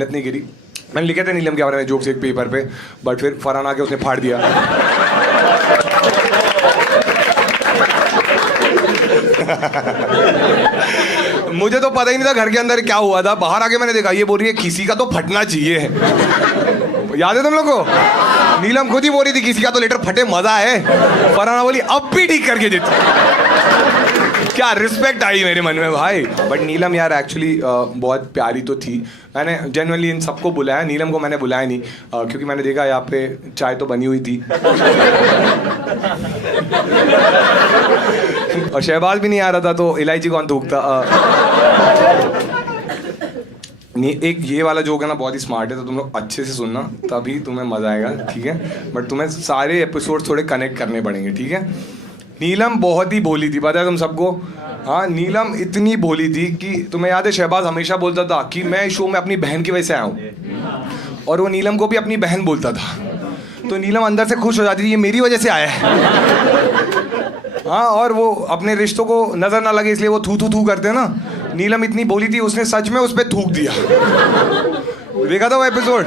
मेहनत नहीं करी। मैंने लिखे थे नीलम के बारे में जोक्स एक पेपर पे, बट फिर फरहान आके उसने फाड़ दिया। मुझे तो पता ही नहीं था घर के अंदर क्या हुआ था। बाहर आके मैंने देखा ये बोल रही है किसी का तो फटना चाहिए। याद है तुम लोग को? नीलम खुद ही बोल रही थी किसी का तो लेटर फटे, मजा है। फरहाना बोली अब भी ठीक करके देती। क्या रिस्पेक्ट आई मेरे मन में भाई। बट नीलम यार एक्चुअली बहुत प्यारी तो थी। मैंने जेन्युइनली इन सबको बुलाया, नीलम को मैंने बुलाया नहीं क्योंकि मैंने देखा यहाँ पे चाय तो बनी हुई थी और शहबाज भी नहीं आ रहा था, तो इलायची कौन थूकता। एक ये वाला जोक है ना बहुत ही स्मार्ट है, तो तुम लोग अच्छे से सुनना तभी तुम्हें मजा आएगा, ठीक है? बट तुम्हें सारे एपिसोड थोड़े कनेक्ट करने पड़ेंगे, ठीक है? नीलम बहुत ही भोली थी, पता है तुम सबको? हाँ, नीलम इतनी भोली थी कि तुम्हें याद है शहबाज हमेशा बोलता था कि मैं शो में अपनी बहन की वजह से आया हूँ, और वो नीलम को भी अपनी बहन बोलता था। तो नीलम अंदर से खुश हो जाती थी ये मेरी वजह से आया है। हाँ, और वो अपने रिश्तों को नजर ना लगे इसलिए वो थू थू थू करते हैं ना। नीलम इतनी भोली थी उसने सच में उस पर थूक दिया। देखा था वो एपिसोड?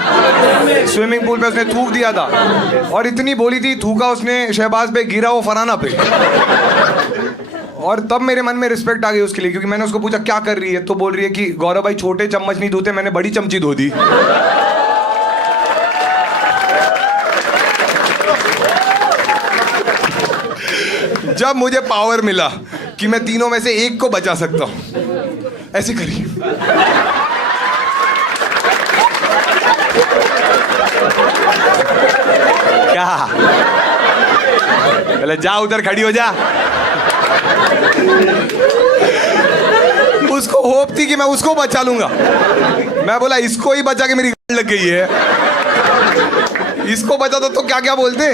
स्विमिंग पूल पे उसने थूक दिया था, और इतनी भोली थी थूका उसने शहबाज पे, गिरा वो फरहाना पे। और तब मेरे मन में रिस्पेक्ट आ गई उसके लिए, क्योंकि मैंने उसको पूछा क्या कर रही है, तो बोल रही है कि गौरव भाई छोटे चम्मच नहीं धोते, मैंने बड़ी चमची धो दी। जब मुझे पावर मिला कि मैं तीनों में से एक को बचा सकता हूं, ऐसे करिए। क्या? पहले जा उधर खड़ी हो जा। उसको होप थी कि मैं उसको बचा लूंगा। मैं बोला इसको ही बचा के मेरी लग गई है, इसको बचा तो क्या क्या बोलते।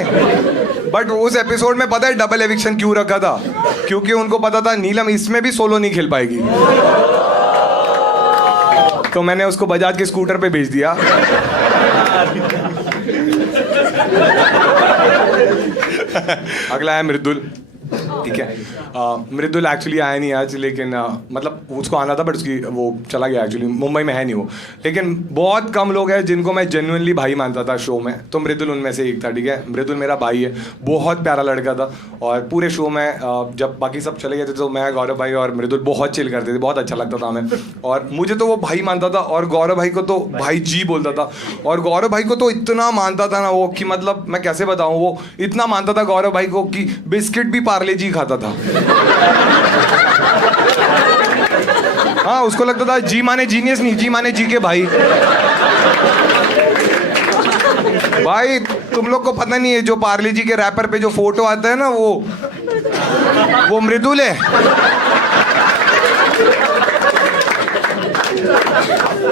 बट उस एपिसोड में पता है डबल एविक्शन क्यों रखा था? क्योंकि उनको पता था नीलम इसमें भी सोलो नहीं खेल पाएगी। तो मैंने उसको बजाज के स्कूटर पे भेज दिया। अगला है मृदुल, ठीक है? मृदुल एक्चुअली आया नहीं आज, लेकिन मतलब उसको आना था बट उसकी वो चला गया, एक्चुअली मुंबई में है नहीं वो। लेकिन बहुत कम लोग हैं जिनको मैं जेन्युइनली भाई मानता था शो में, तो मृदुल उनमें से एक था, ठीक है? मृदुल मेरा भाई है, बहुत प्यारा लड़का था। और पूरे शो में जब बाकी सब चले गए थे तो मैं, गौरव भाई और मृदुल बहुत चिल करते थे, बहुत अच्छा लगता था हमें। और मुझे तो वो भाई मानता था, और गौरव भाई को तो भाई जी बोलता था। और गौरव भाई को तो इतना मानता था ना वो कि मतलब मैं कैसे बताऊँ, वो इतना मानता था गौरव भाई को कि बिस्किट भी पार्ले जी खाता था। हाँ, उसको लगता था जी माने जीनियस नहीं, जी माने जी के भाई। भाई तुम लोग को पता नहीं है, जो पार्ले जी के रैपर पे जो फोटो आता है ना वो मृदुल है।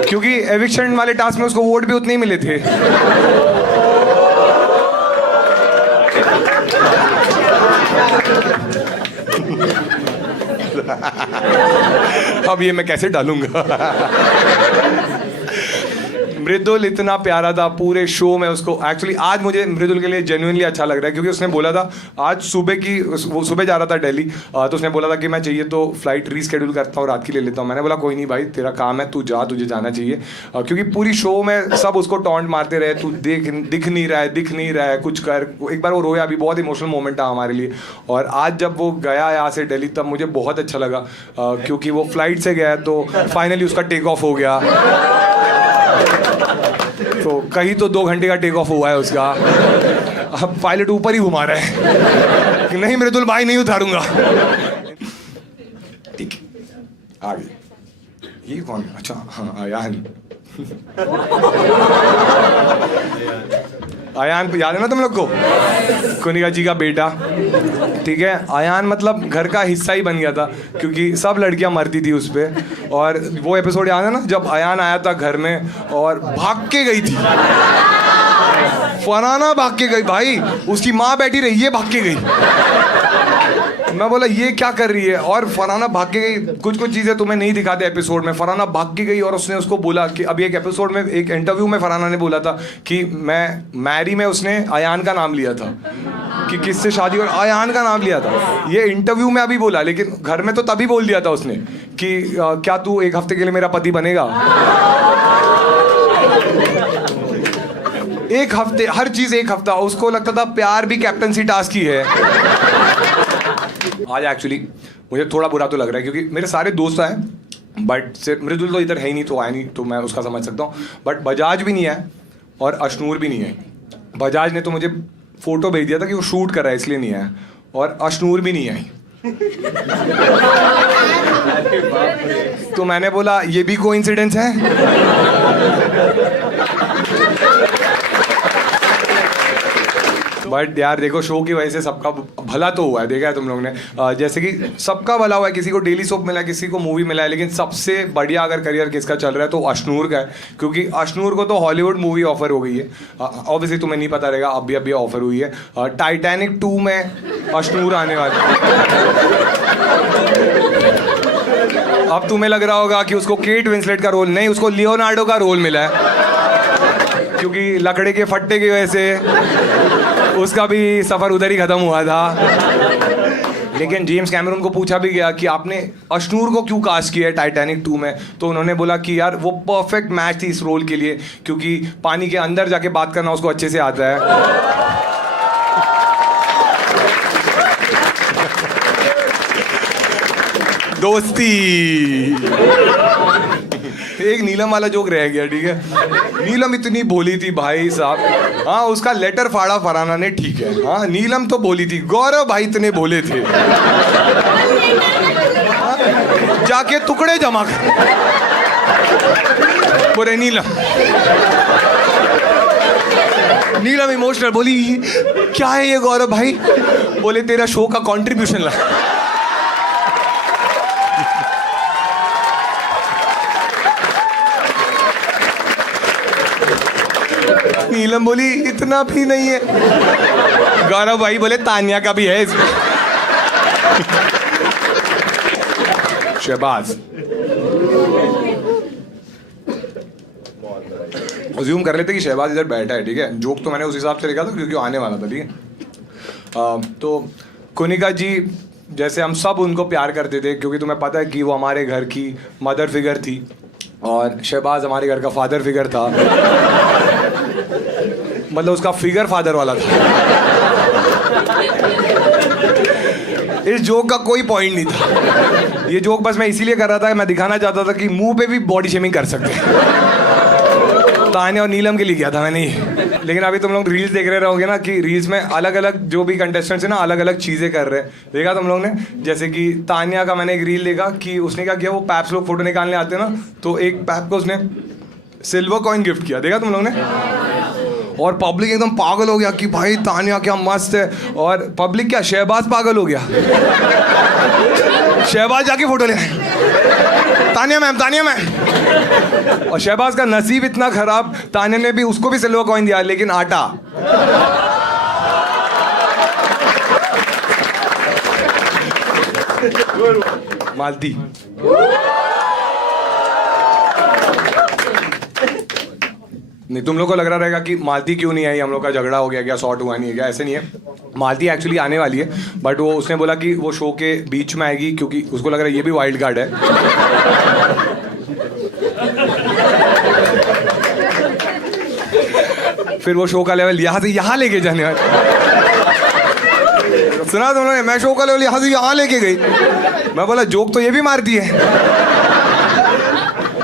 क्योंकि एविक्शन वाले टास्क में उसको वोट भी उतने ही मिले थे। अब ये मैं कैसे डालूंगा? मृदुल इतना प्यारा था पूरे शो में। उसको एक्चुअली आज मुझे मृदुल के लिए जेन्युइनली अच्छा लग रहा है, क्योंकि उसने बोला था आज सुबह की, वो सुबह जा रहा था दिल्ली, तो उसने बोला था कि मैं चाहिए तो फ्लाइट रीस्केड्यूल करता हूँ, रात की ले लेता हूँ। मैंने बोला कोई नहीं भाई, तेरा काम है, तू जा, तुझे जाना चाहिए। क्योंकि पूरी शो में सब उसको टॉन्ट मारते रहे, तू दिख नहीं रहा है, कुछ कर। एक बार वो रोया भी, बहुत इमोशनल मोमेंट था हमारे लिए। और आज जब वो गया यहाँ से दिल्ली, तब मुझे बहुत अच्छा लगा, क्योंकि वो फ्लाइट से गया तो फाइनली उसका टेक ऑफ हो गया। तो कहीं तो 2 घंटे का टेक ऑफ हुआ है उसका। अब पायलट ऊपर ही घुमा रहा है कि नहीं मृदुल भाई नहीं उतारूंगा। ठीक है, आगे ये कौन है? अच्छा हाँ, आयान। आयान याद है ना तुम लोग को? कुनिका जी का बेटा, ठीक है? आयान मतलब घर का हिस्सा ही बन गया था, क्योंकि सब लड़कियां मरती थी उस पर। और वो एपिसोड याद है ना जब आयान आया था घर में और भाग के गई थी फरहाना, भाग के गई भाई, उसकी माँ बैठी रही, ये भाग के गई। मैं बोला ये क्या कर रही है? और फरहाना भाग के गई। कुछ चीज़ें तुम्हें नहीं दिखाते एपिसोड में। फरहाना भाग के गई और उसने उसको बोला कि अभी एक एपिसोड में, एक इंटरव्यू में फरहाना ने बोला था कि मैरी में उसने अयान का नाम लिया था, कि किससे शादी, और अयान का नाम लिया था। ये इंटरव्यू में अभी बोला, लेकिन घर में तो तभी बोल दिया था उसने कि क्या तू 1 हफ्ते के लिए मेरा पति बनेगा? एक हफ्ते हर चीज एक हफ्ता, उसको लगता था प्यार भी कैप्टनसी टास्क ही है। आज एक्चुअली मुझे थोड़ा बुरा तो लग रहा है क्योंकि मेरे सारे दोस्त आए, बट सिर्फ मृदुल तो इधर है ही नहीं, तो आया नहीं, तो मैं उसका समझ सकता हूँ। बट बजाज भी नहीं है और अशनूर भी नहीं है। बजाज ने तो मुझे फोटो भेज दिया था कि वो शूट कर रहा है इसलिए नहीं आया, और अशनूर भी नहीं आई। तो मैंने बोला ये भी कोइंसिडेंस है। बट यार देखो, शो की वजह से सबका भला तो हुआ है, देखा है तुम लोग ने। जैसे कि सबका भला हुआ है, किसी को डेली सोप मिला है, किसी को मूवी मिला है, लेकिन सबसे बढ़िया अगर करियर किसका चल रहा है तो अशनूर का है, क्योंकि अशनूर को तो हॉलीवुड मूवी ऑफर हो गई है। ऑब्वियसली तुम्हें नहीं पता रहेगा, अभी ऑफर हुई है। टाइटैनिक 2 में अशनूर आने वाला। अब तुम्हें लग रहा होगा कि उसको केट विंसलेट का रोल नहीं, उसको लियोनार्डो का रोल मिला है, क्योंकि लकड़े के फट्टे की वजह से उसका भी सफर उधर ही खत्म हुआ था। लेकिन जेम्स कैमरून को पूछा भी गया कि आपने अशनूर को क्यों कास्ट किया है टाइटैनिक 2 में, तो उन्होंने बोला कि यार वो परफेक्ट मैच थी इस रोल के लिए, क्योंकि पानी के अंदर जाके बात करना उसको अच्छे से आता है। दोस्ती। एक नीलम वाला जोक रह गया, ठीक है। नीलम इतनी भोली थी भाई साहब, हाँ उसका लेटर फाड़ा फरहाना ने, ठीक है। हाँ नीलम तो भोली थी, गौरव भाई इतने भोले थे, जाके टुकड़े जमा कर बोले नीलम। नीलम इमोशनल बोली क्या है ये गौरव भाई, बोले तेरा शो का कंट्रीब्यूशन ला। नीलम बोली इतना भी नहीं है। गौरव भाई बोले तानिया का भी है। शहबाज अज्यूम कर लेते कि शहबाज इधर बैठा है, ठीक है। जोक तो मैंने उस हिसाब से लिखा था क्योंकि आने वाला था, ठीक है। तो कुनिका जी जैसे हम सब उनको प्यार करते थे, क्योंकि तुम्हें पता है कि वो हमारे घर की मदर फिगर थी और शहबाज हमारे घर का फादर फिगर था। मतलब उसका फिगर फादर वाला था। इस जोक का कोई पॉइंट नहीं था। ये जोक बस मैं इसीलिए कर रहा था, मैं दिखाना चाहता था कि मुंह पे भी बॉडी शेमिंग कर सकते हैं। तान्या और नीलम के लिए किया था मैंने ये। लेकिन अभी तुम लोग रील्स देख रहे रहोगे ना कि रील्स में अलग अलग जो भी कंटेस्टेंट्स हैं ना अलग अलग चीज़ें कर रहे हैं, देखा तुम लोग ने। जैसे कि तान्या का मैंने एक रील देखा कि उसने क्या किया, वो पैप्स लोग फोटो निकालने आते हैं ना, तो एक पैप को उसने सिल्वर कॉइन गिफ्ट किया, देखा तुम लोग ने। और पब्लिक एकदम पागल हो गया कि भाई तान्या क्या मस्त है, और पब्लिक क्या, शहबाज पागल हो गया। शहबाज जाके फोटो ले तान्या मैम, तान्या मैम। और शहबाज का नसीब इतना खराब, तान्या ने भी उसको भी सिल्वर कॉइन दिया, लेकिन आटा। मालती नहीं, तुम लोग को लग रहा रहेगा कि मालती क्यों नहीं आई, हम लोग का झगड़ा हो गया क्या, सॉर्ट हुआ नहीं है क्या, ऐसे नहीं है। मालती एक्चुअली आने वाली है, बट वो उसने बोला कि वो शो के बीच में आएगी, क्योंकि उसको लग रहा है ये भी वाइल्ड कार्ड है। फिर वो शो का लेवल यहाँ से यहाँ लेके जाने वाला। सुना तुम लोगों ने, मैं शो का लेवल यहाँ से यहाँ लेके गई। मैं बोला जोक तो ये भी मारती है।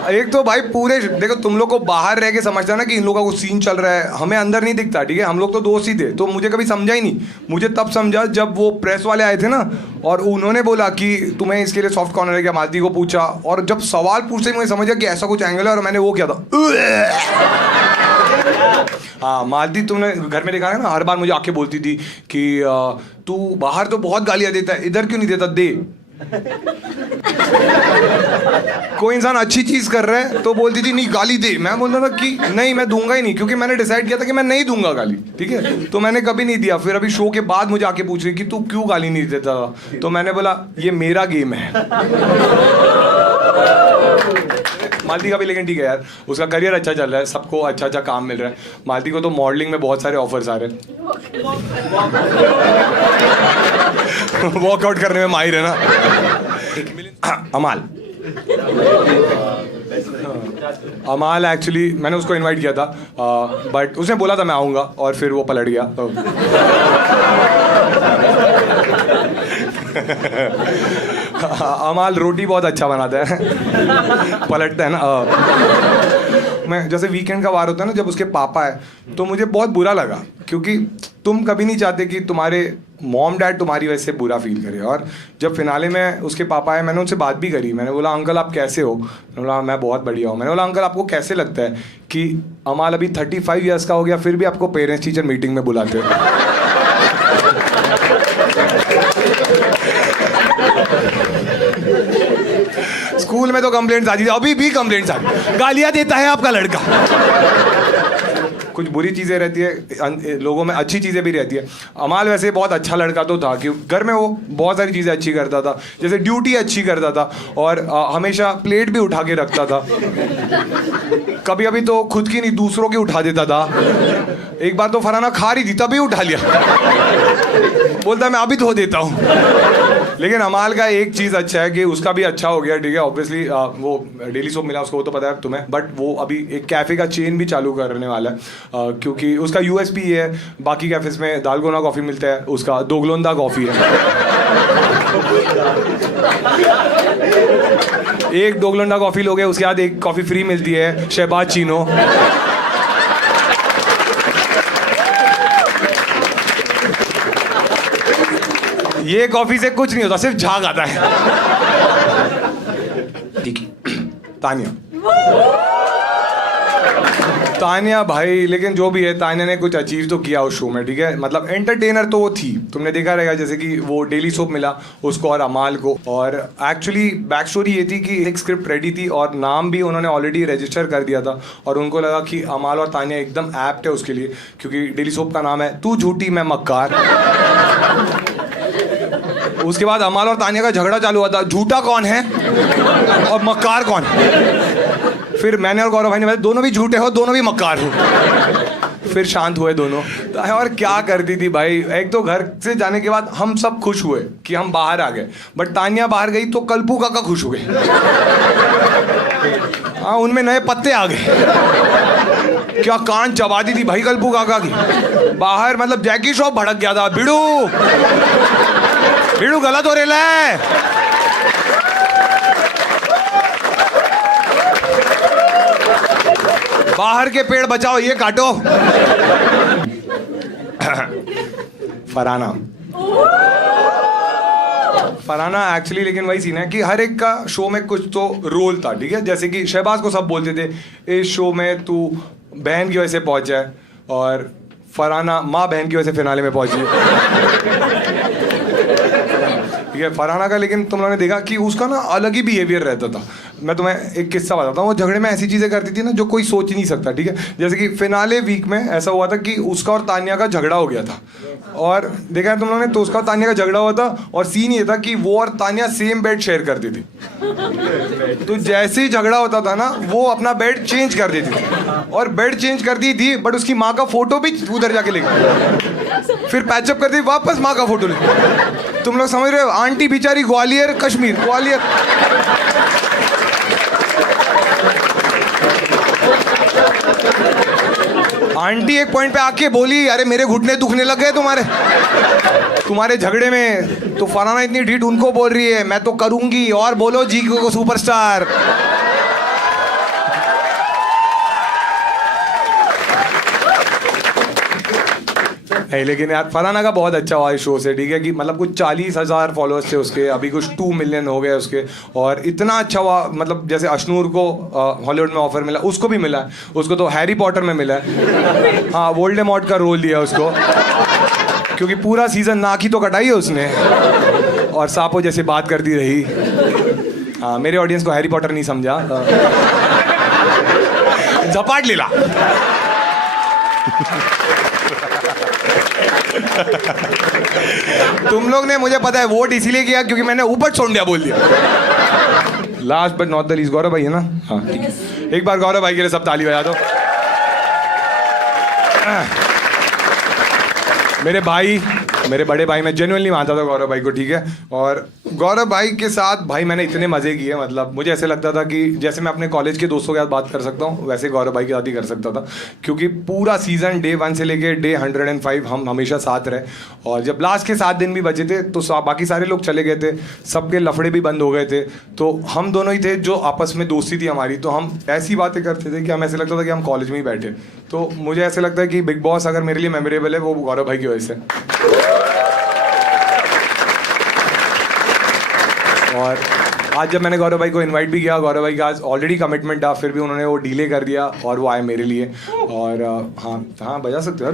एक तो भाई पूरे देखो, तुम लोग को बाहर रह के समझता ना कि इन लोगों का कुछ सीन चल रहा है, हमें अंदर नहीं दिखता, ठीक है। हम लोग तो दोस्त ही थे, तो मुझे कभी समझा ही नहीं। मुझे तब समझा जब वो प्रेस वाले आए थे ना, और उन्होंने बोला कि तुम्हें इसके लिए सॉफ्ट कॉर्नर है क्या, मालती को पूछा, और जब सवाल पूछते ही मुझे समझा कि ऐसा कुछ एंगल है, और मैंने वो किया था। हाँ मालती, तुमने घर में देखा है ना, हर बार मुझे आके बोलती थी कि तू बाहर तो बहुत गालियाँ देता है, इधर क्यों नहीं देता, दे। कोई इंसान अच्छी चीज कर रहा है तो बोलती थी नहीं गाली दे, मैं बोलता था कि नहीं मैं दूंगा ही नहीं, क्योंकि मैंने डिसाइड किया था कि मैं नहीं दूंगा गाली, ठीक है। तो मैंने कभी नहीं दिया। फिर अभी शो के बाद मुझे आके पूछ रही कि तू क्यों गाली नहीं देता था, तो मैंने बोला ये मेरा गेम है। मालती का भी लेकिन ठीक है यार, उसका करियर अच्छा चल रहा है, सबको अच्छा अच्छा काम मिल रहा है। मालती को तो मॉडलिंग में बहुत सारे ऑफर्स आ रहे हैं। वर्कआउट करने में माहिर है ना। अमाल अमाल एक्चुअली मैंने उसको इनवाइट किया था बट उसने बोला था मैं आऊँगा और फिर वो पलट गया तो अमाल रोटी बहुत अच्छा बनाता है पलटता है ना मैं जैसे वीकेंड का वार होता है ना जब उसके पापा है तो मुझे बहुत बुरा लगा क्योंकि तुम कभी नहीं चाहते कि तुम्हारे मॉम डैड तुम्हारी वजह से बुरा फील करे और जब फिनाले में उसके पापा आए मैंने उनसे बात भी करी मैंने बोला अंकल आप कैसे हो मैंने बोला मैं बहुत बढ़िया हूँ मैंने बोला अंकल आपको कैसे लगता है कि अमाल अभी 35 ईयर्स का हो गया फिर भी आपको पेरेंट्स टीचर मीटिंग में बुलाते हो स्कूल में तो कंप्लेंट्स आती थी अभी भी कंप्लेंट्स आती गालियां देता है आपका लड़का कुछ बुरी चीज़ें रहती है लोगों में अच्छी चीज़ें भी रहती है अमाल वैसे बहुत अच्छा लड़का तो था कि घर में वो बहुत सारी चीज़ें अच्छी करता था जैसे ड्यूटी अच्छी करता था और हमेशा प्लेट भी उठा के रखता था कभी कभी तो खुद की नहीं दूसरों की उठा देता था एक बार तो फराना खा रही थी तभी उठा लिया बोलता मैं अभी धो देता हूँ लेकिन अमाल का एक चीज़ अच्छा है कि उसका भी अच्छा हो गया ठीक है ऑब्वियसली वो डेली सोप मिला उसको वो तो पता है तुम्हें बट वो अभी एक कैफ़े का चेन भी चालू करने वाला है क्योंकि उसका यूएसपी ये है बाकी कैफेज में दालगोना कॉफ़ी मिलता है उसका दोगलोंदा कॉफ़ी है एक दोगलोंदा कॉफ़ी लोगे उसके बाद एक कॉफ़ी फ्री मिलती है शहबाज चीनो ये कॉफ़ी से कुछ नहीं होता सिर्फ झाग आता है ठीक है तानिया भाई लेकिन जो भी है तानिया ने कुछ अचीव तो किया उस शो में ठीक है मतलब एंटरटेनर तो वो थी तुमने देखा रहेगा जैसे कि वो डेली सोप मिला उसको और अमाल को और एक्चुअली बैक स्टोरी ये थी कि एक स्क्रिप्ट रेडी थी और नाम भी उन्होंने ऑलरेडी रजिस्टर कर दिया था और उनको लगा कि अमाल और तानिया एकदम एप्ट है उसके लिए क्योंकि डेली सोप का नाम है तू झूठी मैं मक्कार उसके बाद अमाल और तानिया का झगड़ा चालू हुआ था झूठा कौन है और मक्कार कौन फिर मैंने और गौरव भाई ने बताया दोनों भी झूठे हो दोनों भी मक्कार हो फिर शांत हुए दोनों और क्या करती थी भाई एक तो घर से जाने के बाद हम सब खुश हुए कि हम बाहर आ गए बट तानिया बाहर गई तो कल्पू काका खुश हो गए हाँ उनमें नए पत्ते आ गए क्या कान चबाती थी भाई कल्पू काका की बाहर मतलब जैकी श्रॉफ भड़क गया था बिड़ू बिड़ू गलत हो रहा है बाहर के पेड़ बचाओ ये काटो फराना एक्चुअली लेकिन वही सीन है कि हर एक का शो में कुछ तो रोल था ठीक है जैसे कि शहबाज को सब बोलते थे इस शो में तू बहन की वजह से पहुंचा है और फराना माँ बहन की वजह से फिनाले में पहुंची ठीक है फरहाना का लेकिन तुम लोगों ने देखा कि उसका ना अलग ही बिहेवियर रहता था मैं तुम्हें एक किस्सा बताता हूँ वो झगड़े में ऐसी चीज़ें करती थी ना जो कोई सोच ही नहीं सकता ठीक है जैसे कि फिनाले वीक में ऐसा हुआ था कि उसका और तानिया का झगड़ा हो गया था और देखा है तुम लोगों ने तो उसका और तानिया का झगड़ा हुआ था और सीन ये था कि वो और तानिया सेम बेड शेयर करती थी तो जैसे ही झगड़ा होता था ना वो अपना बेड चेंज कर देती थी और बेड चेंज कर दी थी बट उसकी माँ का फोटो भी उधर जाके ले गई फिर पैचअप कर दी वापस माँ का फोटो ले तुम लोग समझ रहे हो आंटी बेचारी ग्वालियर कश्मीर ग्वालियर आंटी एक पॉइंट पे आके बोली अरे मेरे घुटने दुखने लग गए तुम्हारे झगड़े में तो फराना इतनी ढीठ उनको बोल रही है मैं तो करूंगी और बोलो जी को सुपरस्टार है लेकिन यार फराना का बहुत अच्छा हुआ इस शो से ठीक है कि मतलब कुछ 40,000 फॉलोअर्स थे उसके अभी कुछ 2 मिलियन हो गए उसके और इतना अच्छा हुआ मतलब जैसे अशनूर को हॉलीवुड में ऑफर मिला उसको भी मिला है उसको तो हैरी पॉटर में मिला है हाँ वोल्डेमॉर्ट का रोल दिया उसको क्योंकि पूरा सीजन नाक ही तो कटाई है उसने और सांपों जैसे बात करती रही हाँ मेरे ऑडियंस को हैरी पॉटर नहीं समझा झपाट लीला तुम लोग ने मुझे पता है वोट इसीलिए किया क्योंकि मैंने ऊपर छोड़ दिया बोल दिया last but not the least Gaurav भाई है ना हाँ ठीक है एक बार गौरव भाई के लिए सब ताली बजा दो मेरे भाई मेरे बड़े भाई, मैं जेन्युइनली मानता था गौरव भाई को, ठीक है। और गौरव भाई के साथ भाई मैंने इतने मज़े किए, मतलब मुझे ऐसे लगता था कि जैसे मैं अपने कॉलेज के दोस्तों के साथ बात कर सकता हूँ वैसे गौरव भाई के साथ ही कर सकता था, क्योंकि पूरा सीज़न डे 1 से लेके डे 105 हम हमेशा साथ रहे। और जब लास्ट के 7 दिन भी बचे थे तो बाकी सारे लोग चले गए थे, सबके लफड़े भी बंद हो गए थे, तो हम दोनों ही थे जो आपस में दोस्ती थी हमारी। तो हम ऐसी बातें करते थे कि हम ऐसे लगता था कि हम कॉलेज में ही बैठे। तो मुझे ऐसे लगता है कि बिग बॉस अगर मेरे लिए मेमोरेबल है वो गौरव भाई की वजह से। और आज जब मैंने गौरव भाई को इनवाइट भी किया, गौरव भाई का आज ऑलरेडी कमिटमेंट था, फिर भी उन्होंने वो डिले कर दिया और वो आए मेरे लिए। और हाँ बजा सकते हो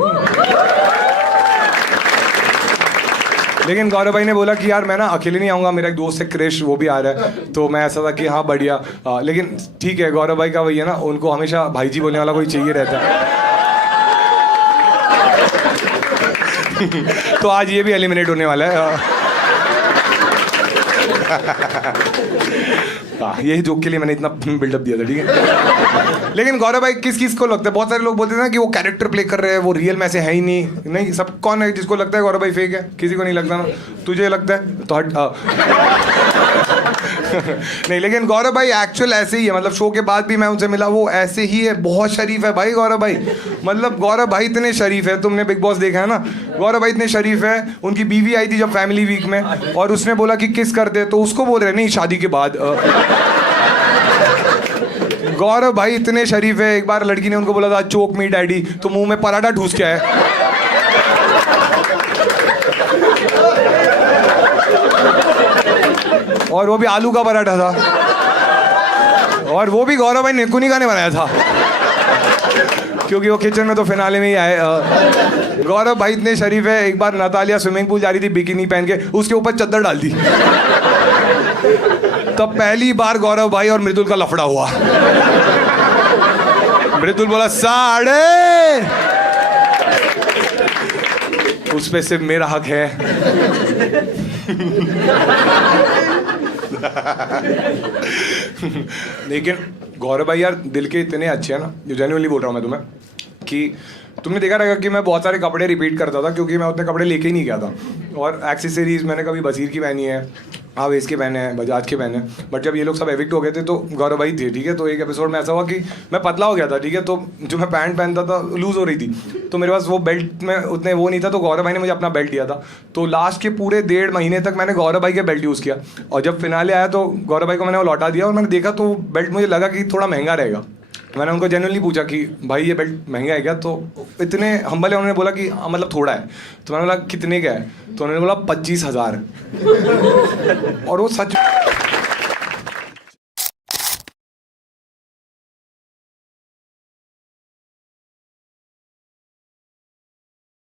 लेकिन गौरव भाई ने बोला कि यार मैं ना अकेले नहीं आऊँगा, मेरा एक दोस्त है क्रिश, वो भी आ रहा है। तो मैं ऐसा था कि हाँ बढ़िया, लेकिन ठीक है, गौरव भाई का वही है ना, उनको हमेशा भाई जी बोलने वाला कोई चाहिए रहता है। तो आज ये भी एलिमिनेट होने वाला है। यही जोक के लिए मैंने इतना बिल्डअप दिया था, ठीक है। लेकिन गौरव भाई किस को लगता है, बहुत सारे लोग बोलते हैं ना कि वो कैरेक्टर प्ले कर रहे हैं, वो रियल में ऐसे है ही नहीं। सब कौन है जिसको लगता है गौरव भाई फेक है? किसी को नहीं लगता ना। तुझे लगता है तो हट। नहीं, लेकिन गौरव भाई एक्चुअल ऐसे ही है, मतलब शो के बाद भी मैं उनसे मिला, वो ऐसे ही है, बहुत शरीफ है भाई गौरव भाई। मतलब गौरव भाई इतने शरीफ है, तुमने बिग बॉस देखा है ना, गौरव भाई इतने शरीफ है। उनकी बीवी आई थी जब फैमिली वीक में, और उसने बोला कि किस कर दे, तो उसको बोल रहे नहीं शादी के बाद। गौरव भाई इतने शरीफ है, एक बार लड़की ने उनको बोला था चोक मी डैडी, तो मुंह में पराठा ठूस के आए। और वो भी आलू का पराठा था, और वो भी गौरव भाई निकुनिका ने बनाया था, क्योंकि वो किचन में तो फिनाले में ही आए। गौरव भाई इतने शरीफ है, एक बार नतालिया स्विमिंग पूल जा रही थी बिकिनी पहन के, उसके ऊपर चद्दर डाल दी। तब पहली बार गौरव भाई और मृदुल का लफड़ा हुआ। मृदुल बोला साढ़े, उस पे सिर्फ मेरा हक है। लेकिन गौरव भाई यार दिल के इतने अच्छे हैं ना, जो जेन्युइनली बोल रहा हूँ मैं तुम्हें, कि तुमने देखा रहेगा कि मैं बहुत सारे कपड़े रिपीट करता था, क्योंकि मैं उतने कपड़े लेके ही नहीं गया था। और एक्सेसरीज मैंने कभी बसीर की पहनी है, आवेश के पहने हैं, बजाज के पहने हैं। बट जब ये लोग सब एविक्ट हो गए थे तो गौरव भाई थे, ठीक है। तो एक एपिसोड में ऐसा हुआ कि मैं पतला हो गया था, ठीक है। तो जो मैं पैंट पहनता था लूज़ हो रही थी, तो मेरे पास वो बेल्ट में उतने वो नहीं था, तो गौरव भाई ने मुझे अपना बेल्ट दिया था। तो लास्ट के पूरे 1.5 महीने तक मैंने गौरव भाई के बेल्ट यूज़ किया, और जब फिनाले आया तो गौरव भाई को मैंने वो लौटा दिया। और मैंने देखा तो बेल्ट मुझे लगा कि थोड़ा महंगा रहेगा। मैंने उनको जेन्युइनली पूछा कि भाई ये बेल्ट महंगा है क्या? तो इतने हम्बल है, उन्होंने बोला कि मतलब थोड़ा है। तो मैंने बोला कितने का है? तो उन्होंने बोला 25,000। और वो सच